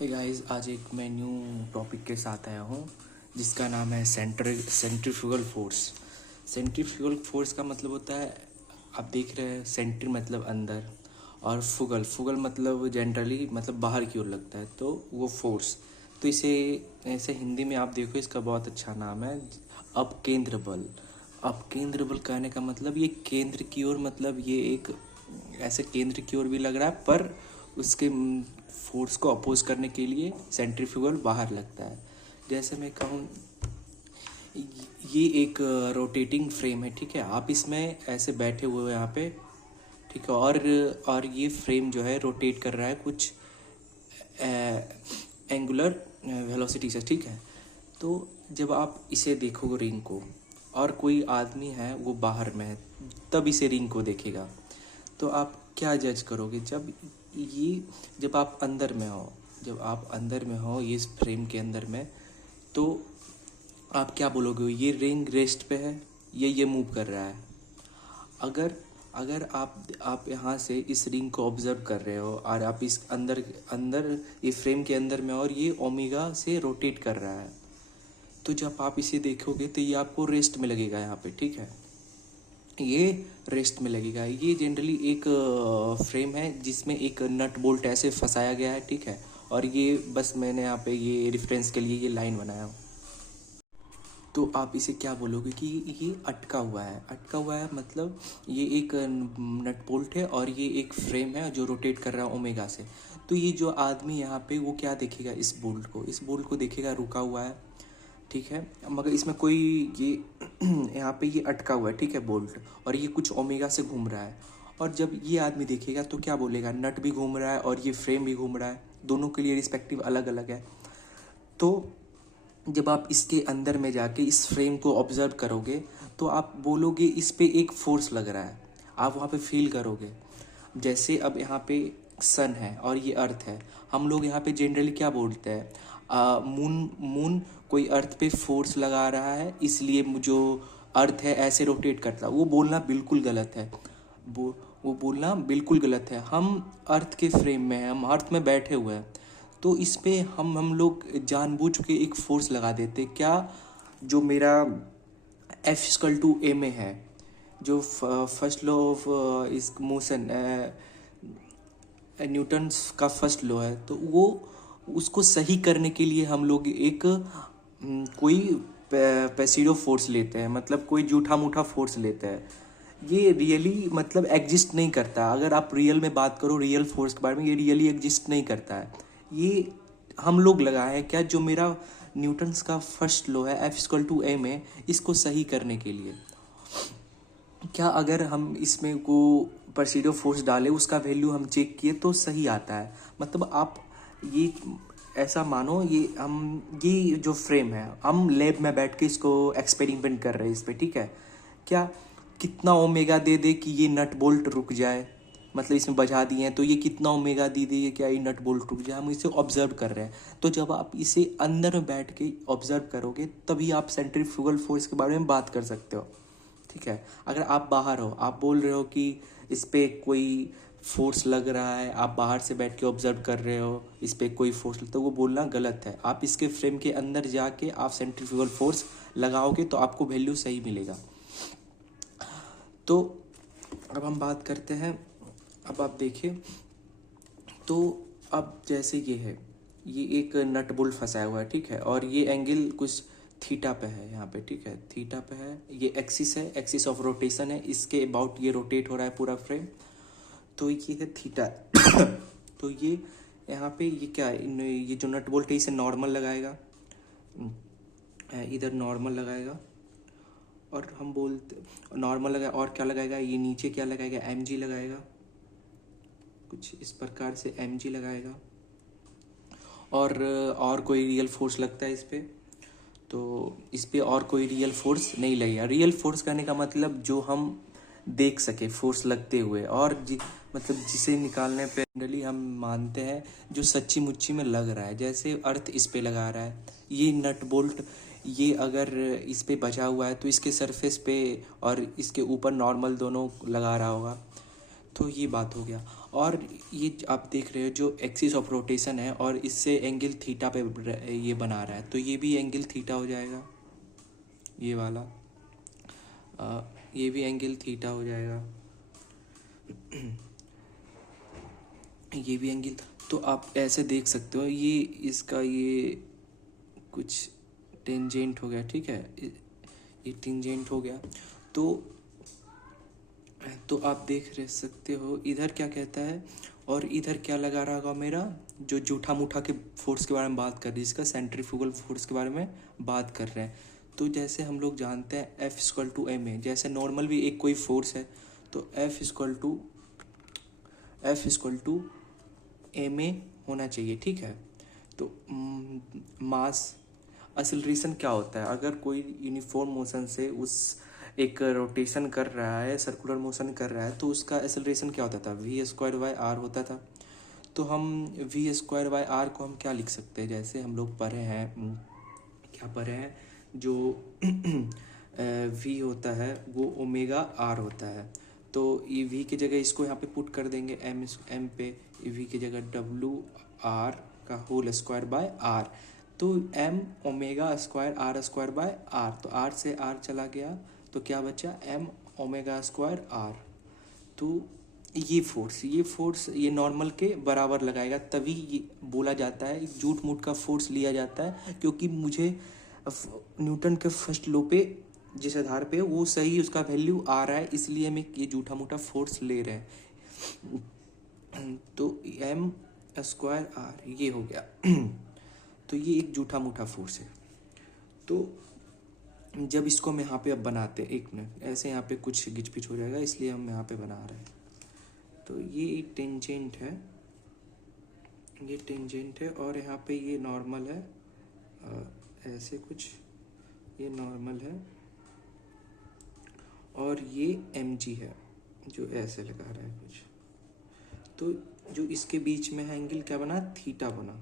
Hey guys, आज एक मैं न्यू टॉपिक के साथ आया हूँ जिसका नाम है सेंट्रीफ्यूगल फोर्स। सेंट्रीफ्यूगल फोर्स का मतलब होता है, आप देख रहे हैं, सेंट्री मतलब अंदर और फुगल फुगल मतलब जनरली मतलब बाहर की ओर लगता है, तो वो फोर्स। तो इसे ऐसे हिंदी में आप देखो, इसका बहुत अच्छा नाम है अपकेंद्र बल। अपकेंद्र बल कहने का मतलब ये केंद्र की ओर, मतलब ये एक ऐसे केंद्र की ओर भी लग रहा है, पर उसके फोर्स को अपोज करने के लिए सेंट्रीफ्यूगल बाहर लगता है। जैसे मैं कहूँ, ये एक रोटेटिंग फ्रेम है, ठीक है। आप इसमें ऐसे बैठे हुए हो यहाँ पे, ठीक है, और ये फ्रेम जो है रोटेट कर रहा है कुछ एंगुलर वेलोसिटी से, ठीक है। तो जब आप इसे देखोगे रिंग को, और कोई आदमी है वो बाहर में है, तब इसे रिंग को देखेगा, तो आप क्या जज करोगे? जब आप अंदर में हो, जब आप अंदर में हो ये इस फ्रेम के अंदर में, तो आप क्या बोलोगे? ये रिंग रेस्ट पे है, ये मूव कर रहा है। अगर अगर आप यहाँ से इस रिंग को ऑब्जर्व कर रहे हो और आप इस अंदर अंदर ये फ्रेम के अंदर में, और ये ओमेगा से रोटेट कर रहा है, तो जब आप इसे देखोगे तो ये आपको रेस्ट में लगेगा यहाँ पे, ठीक है। ये रेस्ट में लगेगा। ये जनरली एक फ्रेम है जिसमें एक नट बोल्ट ऐसे फंसाया गया है, ठीक है। और ये बस मैंने यहाँ पे ये रेफरेंस के लिए ये लाइन बनाया हूँ। तो आप इसे क्या बोलोगे कि ये अटका हुआ है? अटका हुआ है मतलब ये एक नट बोल्ट है और ये एक फ्रेम है जो रोटेट कर रहा है ओमेगा से। तो ये जो आदमी यहाँ पे वो क्या देखेगा? इस बोल्ट को देखेगा रुका हुआ है, ठीक है, मगर इसमें कोई ये यहाँ पे ये अटका हुआ है, ठीक है, बोल्ट, और ये कुछ ओमेगा से घूम रहा है। और जब ये आदमी देखेगा तो क्या बोलेगा? नट भी घूम रहा है और ये फ्रेम भी घूम रहा है, दोनों के लिए रिस्पेक्टिव अलग अलग है। तो जब आप इसके अंदर में जाके इस फ्रेम को ऑब्जर्व करोगे तो आप बोलोगे इस पे एक फोर्स लग रहा है, आप वहाँ पे फील करोगे। जैसे अब यहाँ पे सन है और ये अर्थ है, हम लोग यहाँ पे जनरली क्या बोलते हैं? मून मून कोई अर्थ पे फोर्स लगा रहा है, इसलिए जो अर्थ है ऐसे रोटेट करता है। वो बोलना बिल्कुल गलत है। वो वो बोलना बिल्कुल गलत है। हम अर्थ के फ्रेम में हैं, हम अर्थ में बैठे हुए हैं, तो इस पे हम लोग जानबूझ के एक फोर्स लगा देते क्या? जो मेरा F=a में है, जो फर्स्ट लॉ ऑफ इस मोशन, न्यूटन्स का फर्स्ट लॉ है, तो वो उसको सही करने के लिए हम लोग एक कोई पैसिडो फोर्स लेते हैं, मतलब कोई जूठा मूठा फोर्स लेते हैं। ये रियली मतलब एग्जिस्ट नहीं करता। अगर आप रियल में बात करो, रियल फोर्स के बारे में, ये रियली एग्जिस्ट नहीं करता है। ये हम लोग लगाए हैं क्या, जो मेरा न्यूटन्स का फर्स्ट लॉ है F=a में, इसको सही करने के लिए। क्या अगर हम इसमें को परसीडो फोर्स डालें, उसका वैल्यू हम चेक किए तो सही आता है। मतलब आप ये ऐसा मानो, ये जो फ्रेम है, हम लैब में बैठ के इसको एक्सपेरिमेंट कर रहे हैं इस पे, ठीक है। क्या कितना ओमेगा दे दे कि ये नट बोल्ट रुक जाए? मतलब इसमें बजा दिए हैं तो ये कितना ओमेगा दे दे क्या ये नट बोल्ट रुक जाए? हम इसे ऑब्जर्व कर रहे हैं। तो जब आप इसे अंदर में बैठ के ऑब्जर्व करोगे तभी आप सेंट्रीफ्यूगल फोर्स के बारे में बात कर सकते हो, ठीक है। अगर आप बाहर हो, आप बोल रहे हो कि इस पे कोई फोर्स लग रहा है, आप बाहर से बैठ के ऑब्जर्व कर रहे हो इस पे कोई फोर्स, तो वो बोलना गलत है। आप इसके फ्रेम के अंदर जाके आप सेंट्रीफ्यूगल फोर्स लगाओगे तो आपको वैल्यू सही मिलेगा। तो अब हम बात करते हैं, अब आप देखिए, तो अब जैसे ये है, ये एक नट बोल्ट फंसाया हुआ है, ठीक है, और ये एंगल कुछ थीटा पे है यहाँ पे, ठीक है, थीटा पे है। ये एक्सिस है, एक्सिस ऑफ रोटेशन है, इसके अबाउट ये रोटेट हो रहा है पूरा फ्रेम। तो ये है थीटा। तो ये यहाँ पे ये क्या है, ये जो नट बोल्ट है इसे नॉर्मल लगाएगा, इधर नॉर्मल लगाएगा, और हम बोलते नॉर्मल लगाए, और क्या लगाएगा? ये नीचे क्या लगाएगा? mg लगाएगा, कुछ इस प्रकार से mg लगाएगा। और कोई रियल फोर्स लगता है इस पे? तो इस पे और कोई रियल फोर्स नहीं लगेगा। रियल फोर्स करने का मतलब जो हम देख सके फोर्स लगते हुए, और मतलब जिसे निकालने पे जनरली हम मानते हैं जो सच्ची मुच्ची में लग रहा है। जैसे अर्थ इस पे लगा रहा है, ये नट बोल्ट ये अगर इस पे बचा हुआ है तो इसके सरफेस पे और इसके ऊपर नॉर्मल दोनों लगा रहा होगा। तो ये बात हो गया। और ये आप देख रहे हो जो एक्सिस ऑफ रोटेशन है और इससे एंगल थीटा पे ये बना रहा है, तो ये भी एंगल थीटा हो जाएगा, ये वाला ये भी एंगल थीटा हो जाएगा, ये भी एंगल। तो आप ऐसे देख सकते हो, ये इसका ये कुछ टेंजेंट हो गया, ठीक है, ये टेंजेंट हो गया। तो आप देख रह सकते हो इधर क्या कहता है, और इधर क्या लगा रहा होगा मेरा, जो जूठा मूठा के फोर्स के बारे में बात कर रही है, इसका सेंट्रीफ्यूगल फोर्स के बारे में बात कर रहे हैं। तो जैसे हम लोग जानते हैं F equal to M A, जैसे नॉर्मल भी एक कोई फोर्स है तो F equal to M A होना चाहिए, ठीक है। तो मास एक्सेलरेशन क्या होता है, अगर कोई यूनिफॉर्म मोशन से उस एक रोटेशन कर रहा है, सर्कुलर मोशन कर रहा है, तो उसका एक्सेलरेशन क्या होता था, v²/r होता था। तो हम v²/r को हम क्या लिख सकते हैं, जैसे हम लोग पढ़े हैं, क्या पढ़े हैं, जो v होता है वो ओमेगा r होता है। तो ये v की जगह इसको यहाँ पे पुट कर देंगे m पे, v की जगह w r का होल स्क्वायर बाय r, तो m ओमेगा स्क्वायर r²/r, तो r से r चला गया तो क्या बचा, m ओमेगा स्क्वायर r। तो ये फोर्स ये नॉर्मल के बराबर लगाएगा, तभी ये बोला जाता है, झूठ मूठ का फोर्स लिया जाता है, क्योंकि मुझे न्यूटन के फर्स्ट लॉ पे जिस आधार पे वो सही उसका वैल्यू आ रहा है, इसलिए मैं ये झूठा मूठा फोर्स ले रहे हैं। तो m²r ये हो गया। तो ये एक झूठा मूठा फोर्स है। तो जब इसको हम यहाँ पे अब बनाते हैं, एक मिनट, ऐसे यहाँ पे कुछ गिचपिच हो जाएगा, इसलिए हम यहाँ पे बना रहे हैं। तो ये एक टेंजेंट है, ये टेंजेंट है, और यहाँ पे ये नॉर्मल है, ऐसे कुछ ये नॉर्मल है, और ये mg है जो ऐसे लगा रहा है कुछ। तो जो इसके बीच में है एंगल क्या बना, थीटा बना,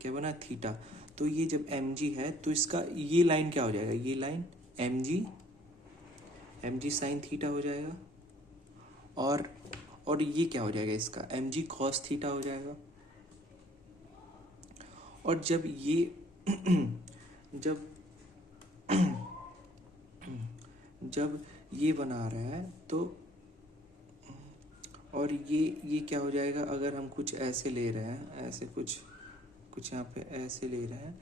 क्या बना, थीटा। तो ये जब mg है तो इसका ये लाइन क्या हो जाएगा, ये लाइन mg साइन थीटा हो जाएगा, और ये क्या हो जाएगा, इसका mg कॉस थीटा हो जाएगा। और जब ये बना रहा है तो, और ये क्या हो जाएगा, अगर हम कुछ ऐसे ले रहे हैं, ऐसे कुछ यहाँ पे ऐसे ले रहे हैं,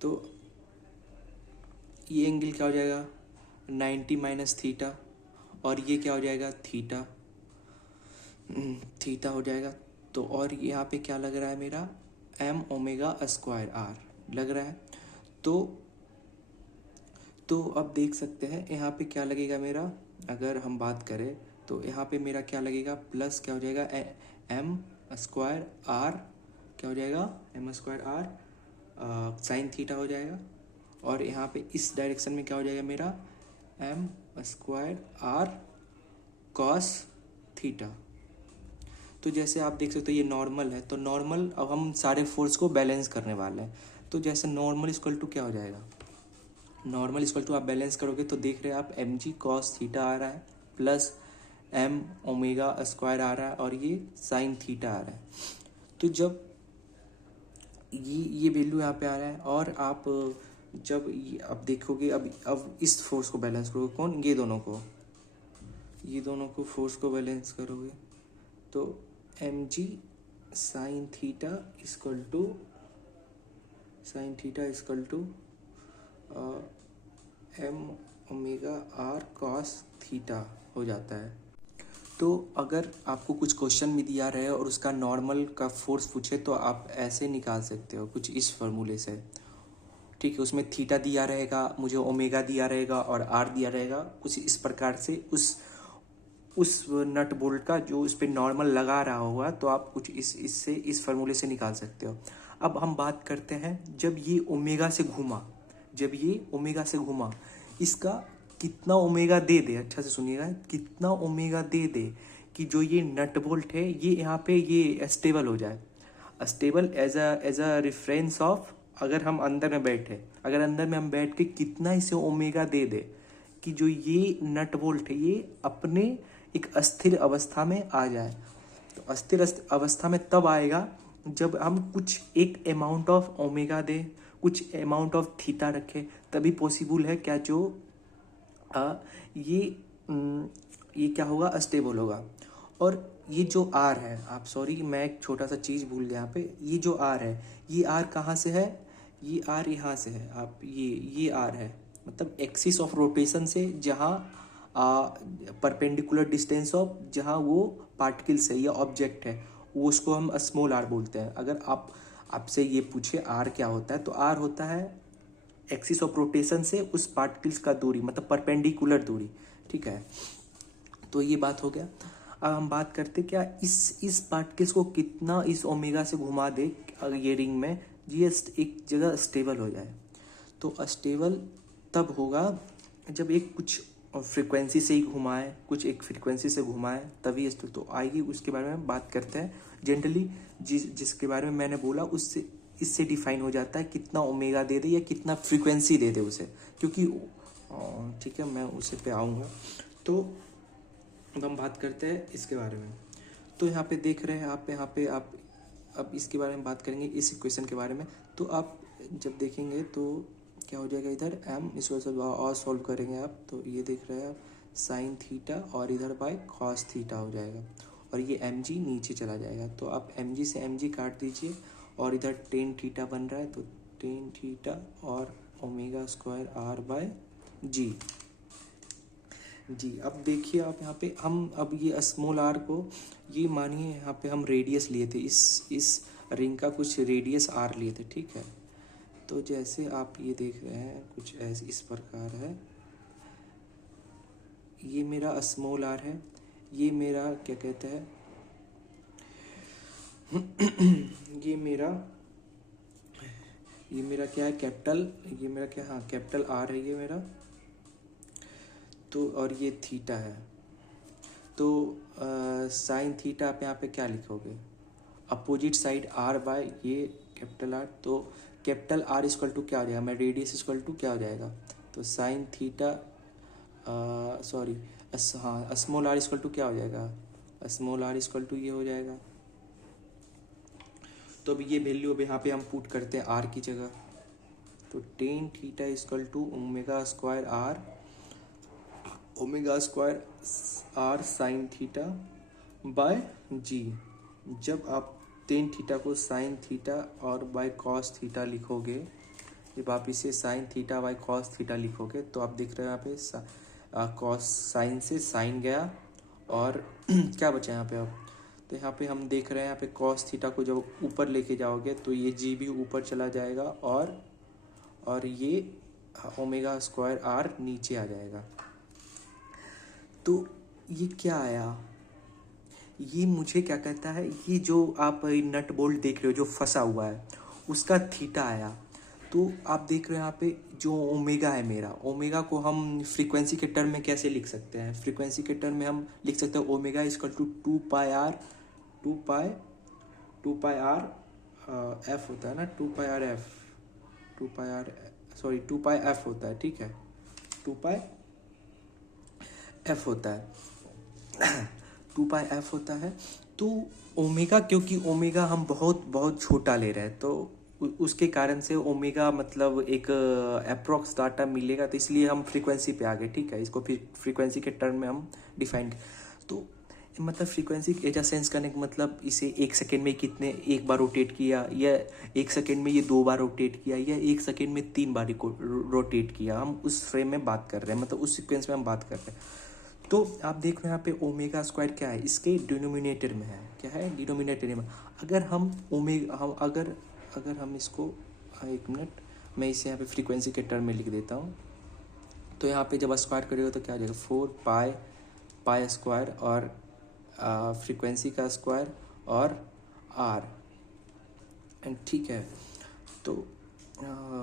तो ये एंगल क्या हो जाएगा, 90 माइनस थीटा, और ये क्या हो जाएगा, थीटा हो जाएगा। तो और यहाँ पे क्या लग रहा है मेरा, m ओमेगा स्क्वायर r लग रहा है। तो अब देख सकते हैं यहाँ पे क्या लगेगा मेरा, अगर हम बात करें तो यहाँ पे मेरा क्या लगेगा, प्लस क्या हो जाएगा, m स्क्वायर r, क्या हो जाएगा, m square r sine theta हो जाएगा, और यहाँ पे इस डायरेक्शन में क्या हो जाएगा मेरा, m square r cos theta. तो जैसे आप देख सकते हो ये नॉर्मल है, तो नॉर्मल, अब हम सारे फोर्स को बैलेंस करने वाले हैं। तो जैसे नॉर्मल इक्वल टू क्या हो जाएगा, नॉर्मल इक्वल टू आप बैलेंस करोगे तो देख रहे हैं आप mg कॉस थीटा आ रहा है, प्लस m ओमेगा स्क्वायर आ रहा है, और ये साइन थीटा आ रहा है। तो जब ये वैल्यू यहाँ पे आ रहा है, और आप जब अब देखोगे, अब इस फोर्स को बैलेंस करोगे, कौन, ये दोनों को फोर्स को बैलेंस करोगे, तो mg sine theta equal to m omega r cos theta हो जाता है। तो अगर आपको कुछ क्वेश्चन भी दिया रहे और उसका नॉर्मल का फोर्स पूछे तो आप ऐसे निकाल सकते हो, कुछ इस फॉर्मूले से, ठीक है। उसमें थीटा दिया रहेगा, मुझे ओमेगा दिया रहेगा, और r दिया रहेगा, कुछ इस प्रकार से उस नट बोल्ट का जो इस पर नॉर्मल लगा रहा होगा, तो आप कुछ इस फार्मूले से निकाल सकते हो। अब हम बात करते हैं, जब ये ओमेगा से घूमा, इसका कितना ओमेगा दे दे, अच्छा से सुनिएगा, कितना ओमेगा दे दे कि जो ये नट बोल्ट है ये यहाँ पे ये स्टेबल हो जाए, stable as a reference of, अगर हम अंदर में बैठे, अगर अंदर में हम बैठ के कितना इसे ओमेगा दे दे कि जो ये नट बोल्ट है ये अपने एक अस्थिर अवस्था में आ जाए। तो अस्थिर अवस्था में तब आएगा जब हम कुछ एक अमाउंट ऑफ ओमेगा दे, कुछ अमाउंट ऑफ थीटा रखे, तभी पॉसिबल है क्या जो ये ये क्या होगा, अस्टेबल होगा। और ये जो आर है, आप सॉरी मैं एक छोटा सा चीज़ भूल गया यहाँ पे, ये जो आर है, ये आर कहाँ से है, ये आर यहाँ से है। आप ये आर है मतलब एक्सिस ऑफ रोटेशन से जहाँ परपेंडिकुलर डिस्टेंस ऑफ जहाँ वो पार्टिकल्स है या ऑब्जेक्ट है, वो उसको हम स्मॉल आर बोलते हैं। अगर आपसे ये पूछे आर क्या होता है, तो आर होता है एक्सिस ऑफ रोटेशन से उस पार्टिकल्स का दूरी, मतलब परपेंडिकुलर दूरी, ठीक है। तो ये बात हो गया। अब हम बात करते क्या इस पार्टिकल्स को कितना इस ओमेगा से घुमा दे ये रिंग में, ये एक जगह स्टेबल हो जाए। तो स्टेबल तब होगा जब एक कुछ फ्रीक्वेंसी से ही घुमाए, कुछ एक फ्रीक्वेंसी से घुमाए, तभी तो आइए उसके बारे में बात करते हैं। जनरली जिसके बारे में मैंने बोला उससे इससे डिफाइन हो जाता है कितना ओमेगा दे दे या कितना फ्रीक्वेंसी दे दे उसे, क्योंकि ठीक है मैं उसे पे आऊँगा। तो अब हम बात करते हैं इसके बारे में। तो यहाँ पे देख रहे हैं आप, यहाँ पे आप अब इसके बारे में बात करेंगे, इस इक्वेशन के बारे में। तो आप जब देखेंगे तो क्या हो जाएगा, इधर एम, इसको सब और सॉल्व करेंगे आप, तो ये देख रहे हैं आप साइन थीटा और इधर बाय कॉस थीटा हो जाएगा, और ये एम जी नीचे चला जाएगा। तो आप एम जी से एम जी काट दीजिए, और इधर टेन थीटा बन रहा है, तो टेन थीटा और ओमेगा स्क्वायर आर बाय जी। जी अब देखिए आप यहाँ पे हम अब ये स्मॉल आर को, ये मानिए यहाँ पे हम रेडियस लिए थे, इस रिंग का कुछ रेडियस आर लिए थे, ठीक है। तो जैसे आप ये देख रहे हैं कुछ ऐसे इस प्रकार है, ये मेरा स्मॉल आर है, ये मेरा क्या कहते हैं ये मेरा क्या है, कैपिटल, ये मेरा क्या, हाँ कैपिटल आर है ये मेरा। तो और ये थीटा है। तो साइन थीटा आप यहाँ पे क्या लिखोगे, अपोजिट साइड आर बाय ये कैपिटल आर। तो कैपिटल आर इक्वल टू क्या हो जाएगा, मैं रेडियस इक्वल टू क्या हो जाएगा, तो साइन थीटा सॉरी हाँ स्मॉल आर इक्वल टू क्या हो जाएगा, स्मॉल आर इक्वल टू ये हो जाएगा। तो अब ये वैल्यू अब यहाँ पे हम पुट करते हैं आर की जगह। तो tan theta equal to omega square R, omega square R sine theta by G. जब आप टेन थीटा को साइन थीटा और बाय कॉस थीटा लिखोगे, जब आप इसे sine theta by cos theta लिखोगे, तो आप देख रहे हैं यहाँ पे कॉस साइन से साइन गया, और क्या बचा यहाँ पे अब, तो यहाँ पे हम देख रहे हैं यहाँ पे कॉस थीटा को जब ऊपर लेके जाओगे तो ये जी भी ऊपर चला जाएगा, और ये ओमेगा स्क्वायर आर नीचे आ जाएगा। तो ये क्या आया, ये मुझे क्या कहता है, ये जो आप नट बोल्ट देख रहे हो जो फंसा हुआ है उसका थीटा आया। तो आप देख रहे हो यहाँ पे जो ओमेगा है मेरा, ओमेगा को हम फ्रीक्वेंसी के टर्म में कैसे लिख सकते हैं, फ्रीक्वेंसी के टर्म में हम लिख सकते हैं omega equal to two pi R F होता है ना, टू पाई एफ होता है, ठीक है, 2 पाई एफ होता है 2 पाई एफ होता है। तो ओमेगा, क्योंकि ओमेगा हम बहुत बहुत छोटा ले रहे हैं, तो उसके कारण से ओमेगा मतलब एक अप्रोक्स डाटा मिलेगा, तो इसलिए हम फ्रीक्वेंसी पे आ गए, ठीक है। इसको फिर फ्रीक्वेंसी के टर्म में हम डिफाइन, तो मतलब फ्रीक्वेंसी एजा सेंस करने का मतलब इसे एक सेकेंड में कितने एक बार रोटेट किया, या एक सेकेंड में ये 2 बार रोटेट किया, या एक सेकेंड में 3 बार रोटेट किया, हम उस फ्रेम में बात कर रहे हैं, मतलब उस सीक्वेंस में हम बात कर रहे हैं। तो आप देख रहे हैं यहाँ पे ओमेगा स्क्वायर क्या है, इसके डिनोमिनेटर में है, क्या है डिनोमिनेटर में। अगर हम ओमेगा हम अगर हम इसको, एक मिनट मैं इसे यहाँ पे फ्रीक्वेंसी के टर्म में लिख देता हूँ। तो यहाँ पे जब स्क्वायर करेगा तो क्या आ जाएगा, 4 पाई स्क्वायर और फ्रीक्वेंसी का स्क्वायर और आर एंड, ठीक है। तो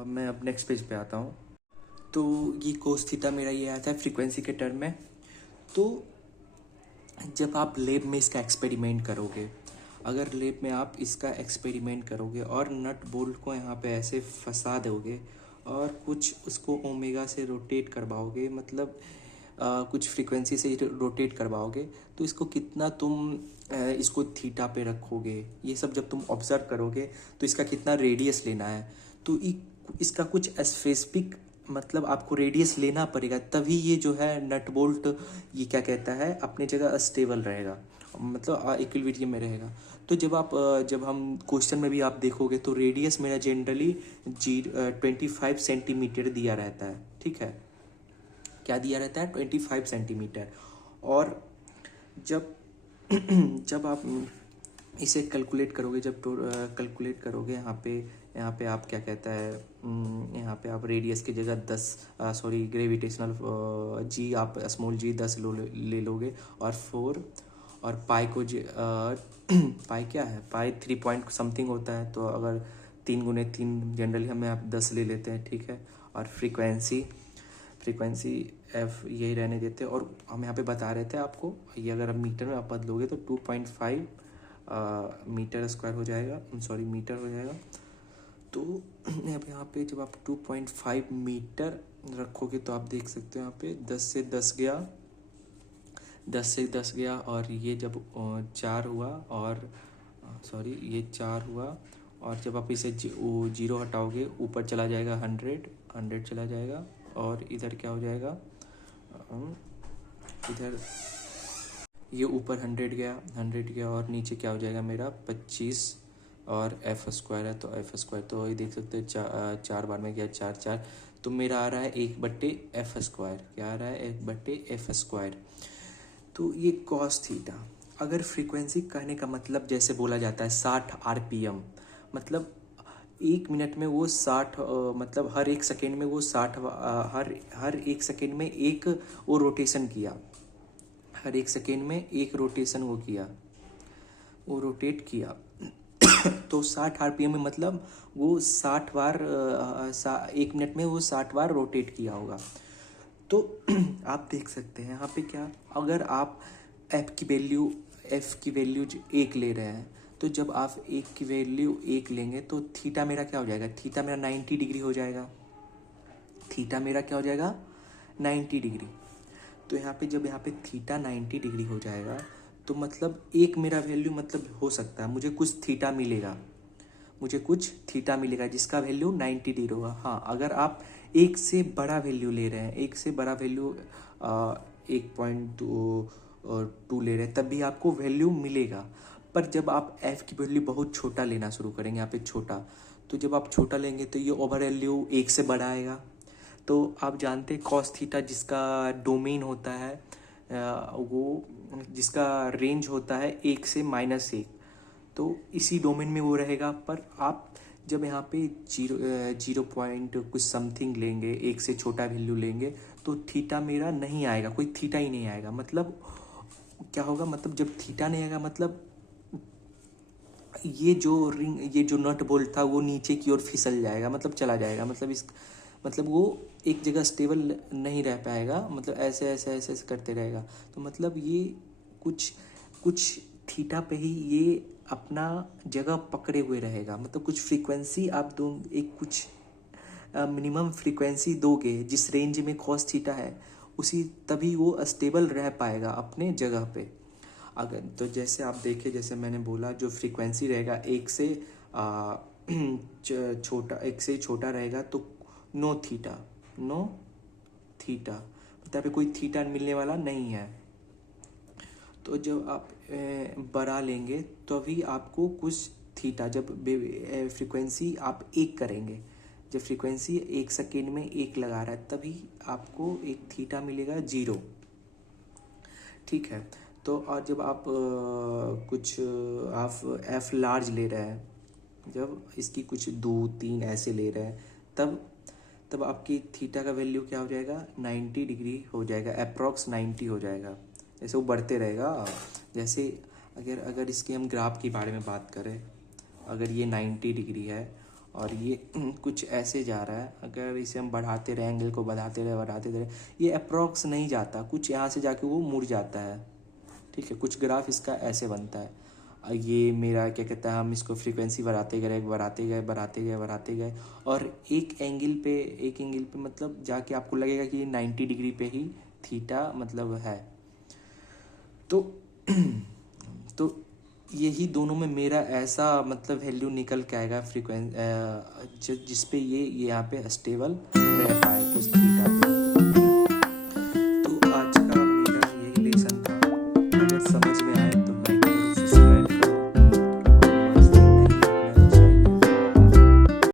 मैं अब नेक्स्ट पेज पे आता हूँ। तो ये कोस थीटा मेरा ये आता है फ्रीक्वेंसी के टर्म में। तो जब आप लैब में इसका एक्सपेरिमेंट करोगे, अगर लैब में आप इसका एक्सपेरिमेंट करोगे और नट बोल्ट को यहाँ पे ऐसे फंसा दोगे और कुछ उसको ओमेगा से रोटेट करवाओगे, मतलब कुछ फ्रीक्वेंसी से रोटेट करवाओगे तो इसको कितना तुम इसको थीटा पे रखोगे, ये सब जब तुम ऑब्जर्व करोगे तो इसका कितना रेडियस लेना है, तो इसका कुछ स्पेसिफिक मतलब आपको रेडियस लेना पड़ेगा, तभी ये जो है नट बोल्ट ये क्या कहता है अपने जगह स्टेबल रहेगा, मतलब इक्विलिब्रियम में रहेगा। तो जब हम क्वेश्चन में भी आप देखोगे तो रेडियस मेरा जनरली 25 सेंटीमीटर दिया रहता है, ठीक है, क्या दिया रहता है 25 सेंटीमीटर। और जब जब आप इसे कैलकुलेट करोगे, जब कैलकुलेट करोगे यहाँ पे आप क्या कहता है यहाँ पे आप रेडियस की जगह 10 सॉरी ग्रेविटेशनल जी आप स्मॉल जी 10 ले लोगे और 4 और पाई को पाई क्या है, पाई 3 पॉइंट समथिंग होता है, तो अगर 3 × 3 जनरली हमें आप 10 ले लेते हैं, ठीक है। और फ्रीक्वेंसी एफ यही रहने देते हैं। और हम यहाँ पे बता रहे थे आपको, ये अगर आप मीटर में आप बदलोगे तो 2.5 मीटर स्क्वायर हो जाएगा, सॉरी मीटर हो जाएगा। तो यहाँ पे जब आप 2.5 मीटर रखोगे तो आप देख सकते हो यहाँ पे 10 से 10 गया, 10 से 10 गया, और ये जब 4 हुआ, और सॉरी ये 4 हुआ, और जब आप इसे जीरो हटाओगे ऊपर चला जाएगा 100 चला जाएगा, और इधर क्या हो जाएगा, इधर ये ऊपर 100 गया और नीचे क्या हो जाएगा मेरा 25, और एफ स्क्वायर है तो एफ स्क्वायर, तो ये देख सकते हैं 4 बार में गया 4 तो मेरा आ रहा है 1/f², क्या आ रहा है 1/f²। तो ये कॉस थीटा, अगर फ्रीक्वेंसी कहने का मतलब जैसे बोला जाता है 60 RPM, मतलब 1 मिनट में वो 60 मतलब हर 1 सेकेंड में वो 60 हर 1 सेकेंड में एक वो रोटेशन किया, हर 1 सेकेंड में एक रोटेशन वो रोटेट किया तो 60 RPM में मतलब वो 60 बार 1 मिनट में वो 60 बार रोटेट किया होगा। तो आप देख सकते हैं यहाँ पे क्या, अगर आप f की वैल्यू 1 ले रहे हैं, तो जब आप 1 की वैल्यू 1 लेंगे तो थीटा मेरा क्या हो जाएगा, थीटा मेरा 90 डिग्री हो जाएगा, थीटा मेरा क्या हो जाएगा 90 डिग्री। तो यहाँ पे थीटा 90 डिग्री हो जाएगा, तो मतलब एक मेरा वैल्यू मतलब हो सकता है मुझे कुछ थीटा मिलेगा जिसका वैल्यू 90 डिग्री होगा। हाँ, अगर आप एक से बड़ा वैल्यू ले रहे हैं, एक से बड़ा वैल्यू 1.2 ले रहे हैं, तब भी आपको वैल्यू मिलेगा। पर जब आप f की वैल्यू बहुत छोटा लेना शुरू करेंगे, यहाँ पे छोटा, तो जब आप छोटा लेंगे तो ये ओवर वैल्यू 1 से बड़ा आएगा। तो आप जानते हैं कॉस थीटा जिसका डोमेन होता है वो जिसका रेंज होता है 1 से -1, तो इसी डोमेन में वो रहेगा। पर आप जब यहाँ पे 0 पॉइंट कुछ समथिंग लेंगे, 1 से छोटा वैल्यू लेंगे, तो थीटा मेरा नहीं आएगा, कोई थीटा ही नहीं आएगा। मतलब क्या होगा, मतलब जब थीटा नहीं आएगा मतलब ये जो नट बोल्ट था वो नीचे की ओर फिसल जाएगा, मतलब चला जाएगा, मतलब वो एक जगह स्टेबल नहीं रह पाएगा, मतलब ऐसे करते रहेगा। तो मतलब ये कुछ थीटा पे ही ये अपना जगह पकड़े हुए रहेगा, मतलब कुछ फ्रीक्वेंसी आप दो, एक कुछ मिनिमम फ्रीक्वेंसी दोगे जिस रेंज में कॉस थीटा है, उसी तभी वो स्टेबल रह पाएगा अपने जगह पे। अगर तो जैसे आप देखें, जैसे मैंने बोला जो फ्रीक्वेंसी रहेगा 1 से छोटा रहेगा तो नो थीटा मतलब पे कोई थीटा मिलने वाला नहीं है। तो जब आप बड़ा लेंगे तो अभी आपको कुछ थीटा, जब फ्रीक्वेंसी आप 1 करेंगे, जब फ्रीक्वेंसी 1 सेकेंड में 1 लगा रहा है तभी आपको एक थीटा मिलेगा 0, ठीक है। तो और जब आप आप एफ लार्ज ले रहे हैं, जब इसकी कुछ 2-3 ऐसे ले रहे हैं, तब आपकी थीटा का वैल्यू क्या हो जाएगा 90 डिग्री हो जाएगा, अप्रॉक्स 90 हो जाएगा। जैसे वो बढ़ते रहेगा, जैसे अगर इसके हम ग्राफ के बारे में बात करें, अगर ये 90 डिग्री है और ये कुछ ऐसे जा रहा है, अगर इसे हम बढ़ाते रहे, एंगल को बढ़ाते रहे, ये अप्रॉक्स नहीं जाता, कुछ यहाँ से जाके वो मुड़ जाता है, ठीक है। कुछ ग्राफ इसका ऐसे बनता है। ये मेरा क्या कहता है, हम इसको फ्रीक्वेंसी बढ़ाते गए और एक एंगल पे मतलब जाके आपको लगेगा कि ये 90 डिग्री पे ही थीटा मतलब है। तो तो यही दोनों में मेरा ऐसा मतलब वैल्यू निकल के आएगा फ्रीक्वेंसी जिस पे ये यहाँ पे स्टेबल रह पाए कुछ थीटा पे।